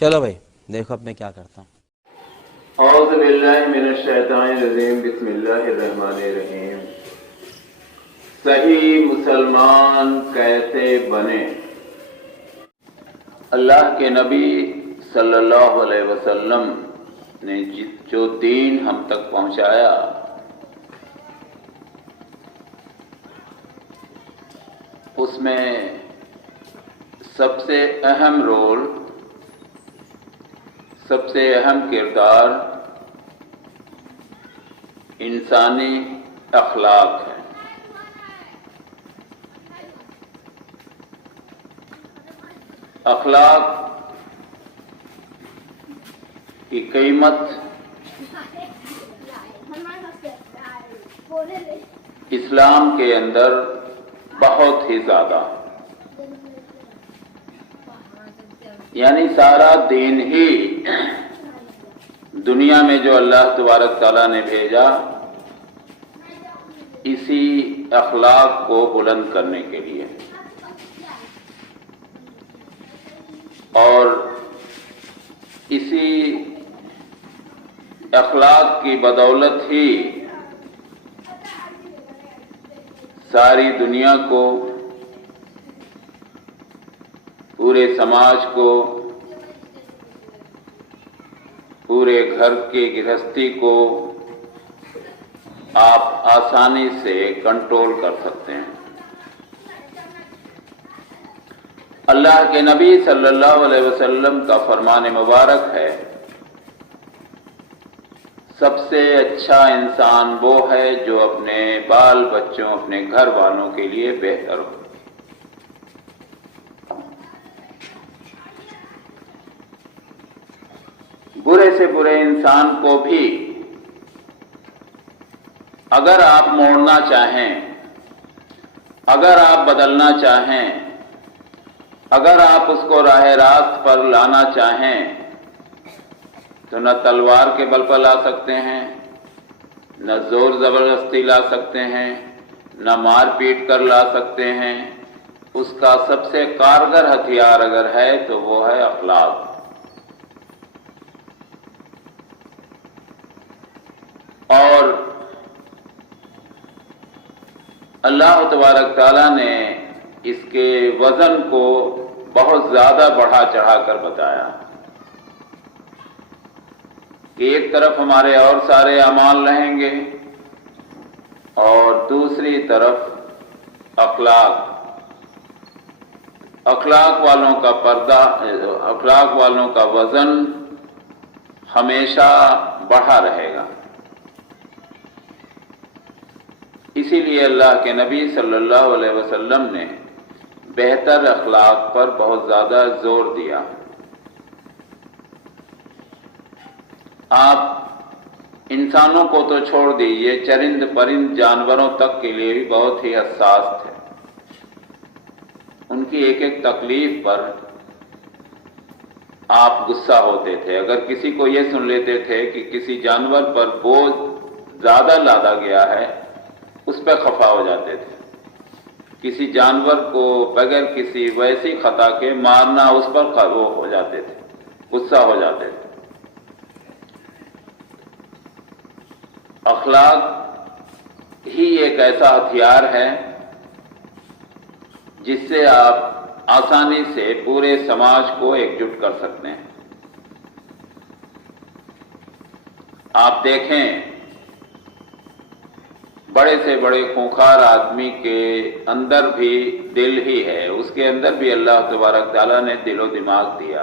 چلو بھائی دیکھو اب میں کیا کرتا ہوں۔ اعوذ باللہ من الشیطان الرجیم، بسم اللہ الرحمن الرحیم۔ صحیح مسلمان کیسے بنے؟ اللہ کے نبی صلی اللہ علیہ وسلم نے جو دین ہم تک پہنچایا، اس میں سب سے اہم رول، سب سے اہم کردار انسانی اخلاق ہے۔ اخلاق کی قیمت اسلام کے اندر بہت ہی زیادہ، یعنی سارا دین ہی دنیا میں جو اللہ تبارک تعالیٰ نے بھیجا، اسی اخلاق کو بلند کرنے کے لیے، اور اسی اخلاق کی بدولت ہی ساری دنیا کو، پورے سماج کو، پورے گھر کی گرہستی کو آپ آسانی سے کنٹرول کر سکتے ہیں۔ اللہ کے نبی صلی اللہ علیہ وسلم کا فرمان مبارک ہے، سب سے اچھا انسان وہ ہے جو اپنے بال بچوں، اپنے گھر والوں کے لیے بہتر ہو۔ برے سے برے انسان کو بھی اگر آپ موڑنا چاہیں، اگر آپ بدلنا چاہیں، اگر آپ اس کو راہ راست پر لانا چاہیں، تو نہ تلوار کے بل پر لا سکتے ہیں، نہ زور زبردستی لا سکتے ہیں، نہ مار پیٹ کر لا سکتے ہیں۔ اس کا سب سے کارگر ہتھیار اگر ہے تو وہ ہے اخلاق۔ اور اللہ تبارک تعالیٰ نے اس کے وزن کو بہت زیادہ بڑھا چڑھا کر بتایا کہ ایک طرف ہمارے اور سارے اعمال رہیں گے، اور دوسری طرف اخلاق والوں کا پردہ، اخلاق والوں کا وزن ہمیشہ بڑھا رہے گا۔ اسی لیے اللہ کے نبی صلی اللہ علیہ وسلم نے بہتر اخلاق پر بہت زیادہ زور دیا۔ آپ انسانوں کو تو چھوڑ دیجیے، چرند پرند جانوروں تک کے لیے بھی بہت ہی حساس تھے۔ ان کی ایک ایک تکلیف پر آپ غصہ ہوتے تھے۔ اگر کسی کو یہ سن لیتے تھے کہ کسی جانور پر بوجھ زیادہ لادا گیا ہے، اس پہ خفا ہو جاتے تھے۔ کسی جانور کو بغیر کسی ویسی خطا کے مارنا، اس پر وہ ہو جاتے تھے، غصہ ہو جاتے تھے۔ اخلاق ہی ایک ایسا ہتھیار ہے جس سے آپ آسانی سے پورے سماج کو ایک جٹ کر سکتے ہیں۔ آپ دیکھیں، بڑے سے بڑے خونخوار آدمی کے اندر بھی دل ہی ہے، اس کے اندر بھی اللہ تبارک تعالیٰ نے دل و دماغ دیا۔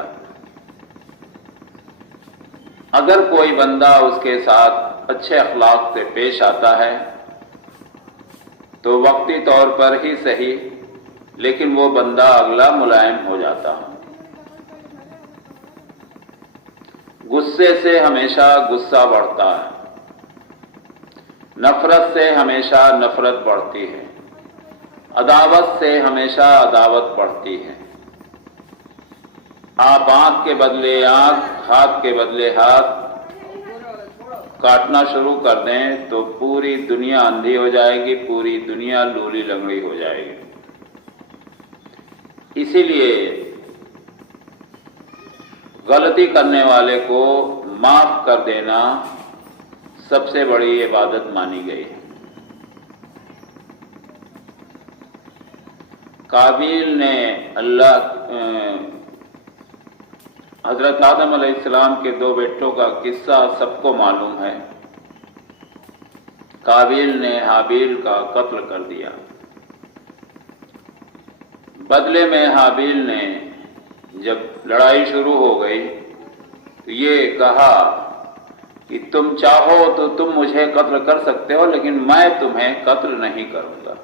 اگر کوئی بندہ اس کے ساتھ اچھے اخلاق سے پیش آتا ہے تو وقتی طور پر ہی صحیح، لیکن وہ بندہ اگلا ملائم ہو جاتا ہے۔ غصے سے ہمیشہ غصہ بڑھتا ہے، نفرت سے ہمیشہ نفرت بڑھتی ہے، عداوت سے ہمیشہ عداوت بڑھتی ہے۔ آپ آنکھ کے بدلے آنکھ، ہاتھ کے بدلے ہاتھ کاٹنا شروع کر دیں تو پوری دنیا اندھی ہو جائے گی، پوری دنیا لولی لنگڑی ہو جائے گی۔ اسی لیے गलती करने वाले को माफ कर देना सबसे बड़ी इबादत मानी गई है। काबिल ने हजरत आदम अलैहिस्सलाम के 2 बेटों का किस्सा सबको मालूम है। काबिल ने हाबिल का कत्ल कर दिया। बदले में हाबिल ने जब लड़ाई शुरू हो गई तो ये कहा कि तुम चाहो तो तुम मुझे कत्ल कर सकते हो, लेकिन मैं तुम्हें कत्ल नहीं करूंगा।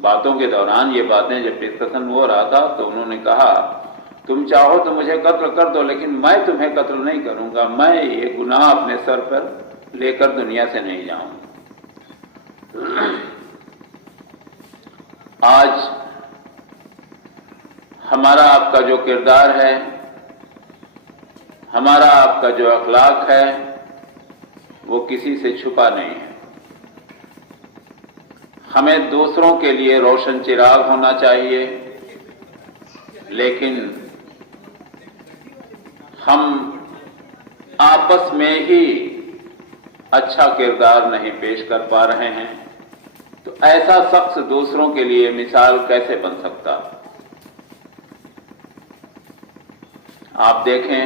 बातों के दौरान ये बातें जब डिस्कशन हो रहा था तो उन्होंने कहा तुम चाहो तो मुझे कत्ल कर दो, लेकिन मैं तुम्हें कत्ल नहीं करूंगा। मैं ये गुनाह अपने सर पर लेकर दुनिया से नहीं जाऊंगा। आज हमारा आपका जो किरदार है, हमारा आपका जो अखलाक है, वो किसी से छुपा नहीं है। हमें दूसरों के लिए रोशन चिराग होना चाहिए, लेकिन हम आपस में ही अच्छा किरदार नहीं पेश कर पा रहे हैं, तो ऐसा शख्स दूसरों के लिए मिसाल कैसे बन सकता? आप देखें,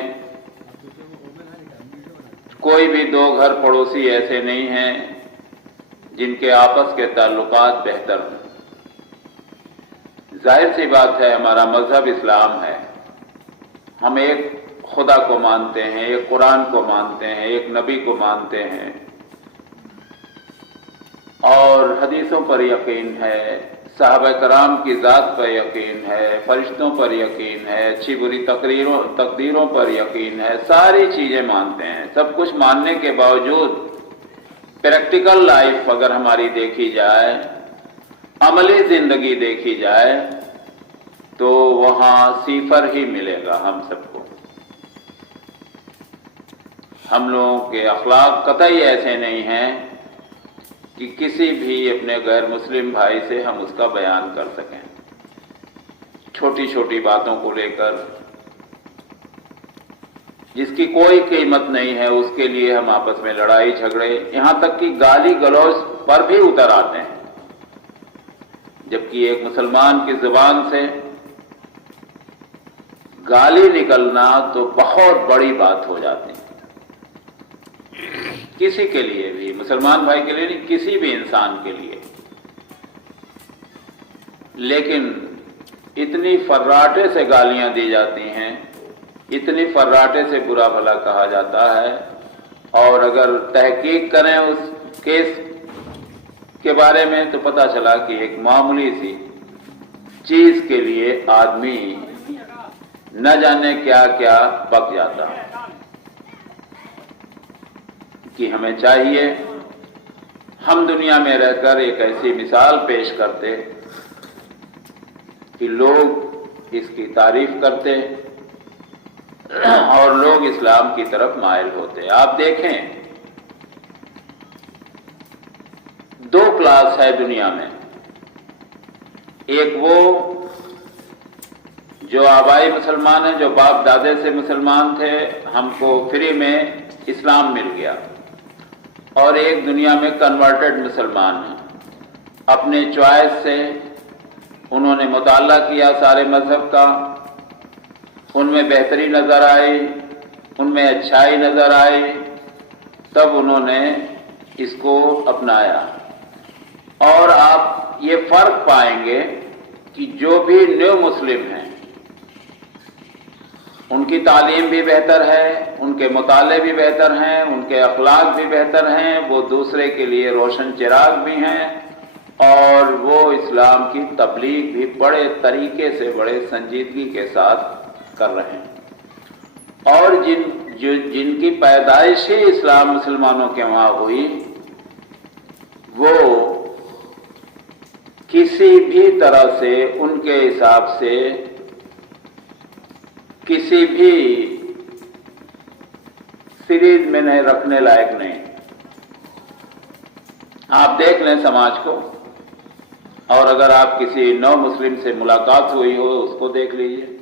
कोई भी 2 घर पड़ोसी ऐसे नहीं हैं जिनके आपस के ताल्लुकात बेहतर हों। जाहिर सी बात है, हमारा मजहब इस्लाम है। हम एक खुदा को मानते हैं, एक कुरान को मानते हैं, एक नबी को मानते हैं और हदीसों पर यकीन है, साहबा कराम की ज़ात पर यकीन है, फरिश्तों पर यकीन है, अच्छी बुरी तकदीरों पर यकीन है, सारी चीज़ें मानते हैं। सब कुछ मानने के बावजूद प्रैक्टिकल लाइफ अगर हमारी देखी जाए, अमली जिंदगी देखी जाए, तो वहां सिफर ही मिलेगा हम सबको। हम लोगों के अखलाक कतई ऐसे नहीं हैं कि किसी भी अपने गैर मुस्लिम भाई से हम उसका बयान कर सकें। छोटी छोटी बातों को लेकर जिसकी कोई कीमत नहीं है, उसके लिए हम आपस में लड़ाई झगड़े, यहां तक कि गाली गलौज पर भी उतर आते हैं, जबकि एक मुसलमान की जुबान से गाली निकलना तो बहुत बड़ी बात हो जाती है। किसी के लिए भी, मुसलमान भाई के लिए नहीं, किसी भी इंसान के लिए। लेकिन इतनी फर्राटे से गालियां दी जाती हैं, इतनी फर्राटे से बुरा भला कहा जाता है, और अगर तहकीक करें उस केस के बारे में तो पता चला कि एक मामूली सी चीज के लिए आदमी न जाने क्या क्या बक जाता है। कि हमें चाहिए हम दुनिया में रहकर एक ऐसी मिसाल पेश करते कि लोग इसकी तारीफ करते और लोग इस्लाम की तरफ माइल होते। आप देखें, 2 क्लास है दुनिया में। एक वो जो आबाई मुसलमान हैं, जो बाप दादे से मुसलमान थे, हमको फ्री में इस्लाम मिल गया, और एक दुनिया में कन्वर्टेड मुसलमान हैं। अपने चॉइस से उन्होंने मुताला किया सारे मजहब का, उनमें बेहतरी नजर आई, उनमें अच्छाई नजर आई, तब उन्होंने इसको अपनाया। और आप ये फर्क पाएंगे कि जो भी न्यू मुस्लिम हैं, उनकी तालीम भी बेहतर है, उनके मुताले भी बेहतर हैं, उनके अखलाक भी बेहतर हैं, वो दूसरे के लिए रोशन चिराग भी हैं, और वो इस्लाम की तबलीग भी बड़े तरीके से, बड़े संजीदगी के साथ कर रहे हैं। और जिनकी पैदाइश ही इस्लाम मुसलमानों के वहां हुई, वो किसी भी तरह से, उनके हिसाब से, किसी भी सीरीज में नहीं रखने लायक नहीं। आप देख लें समाज को, और अगर आप किसी नौ मुस्लिम से मुलाकात हुई हो, उसको देख लीजिए।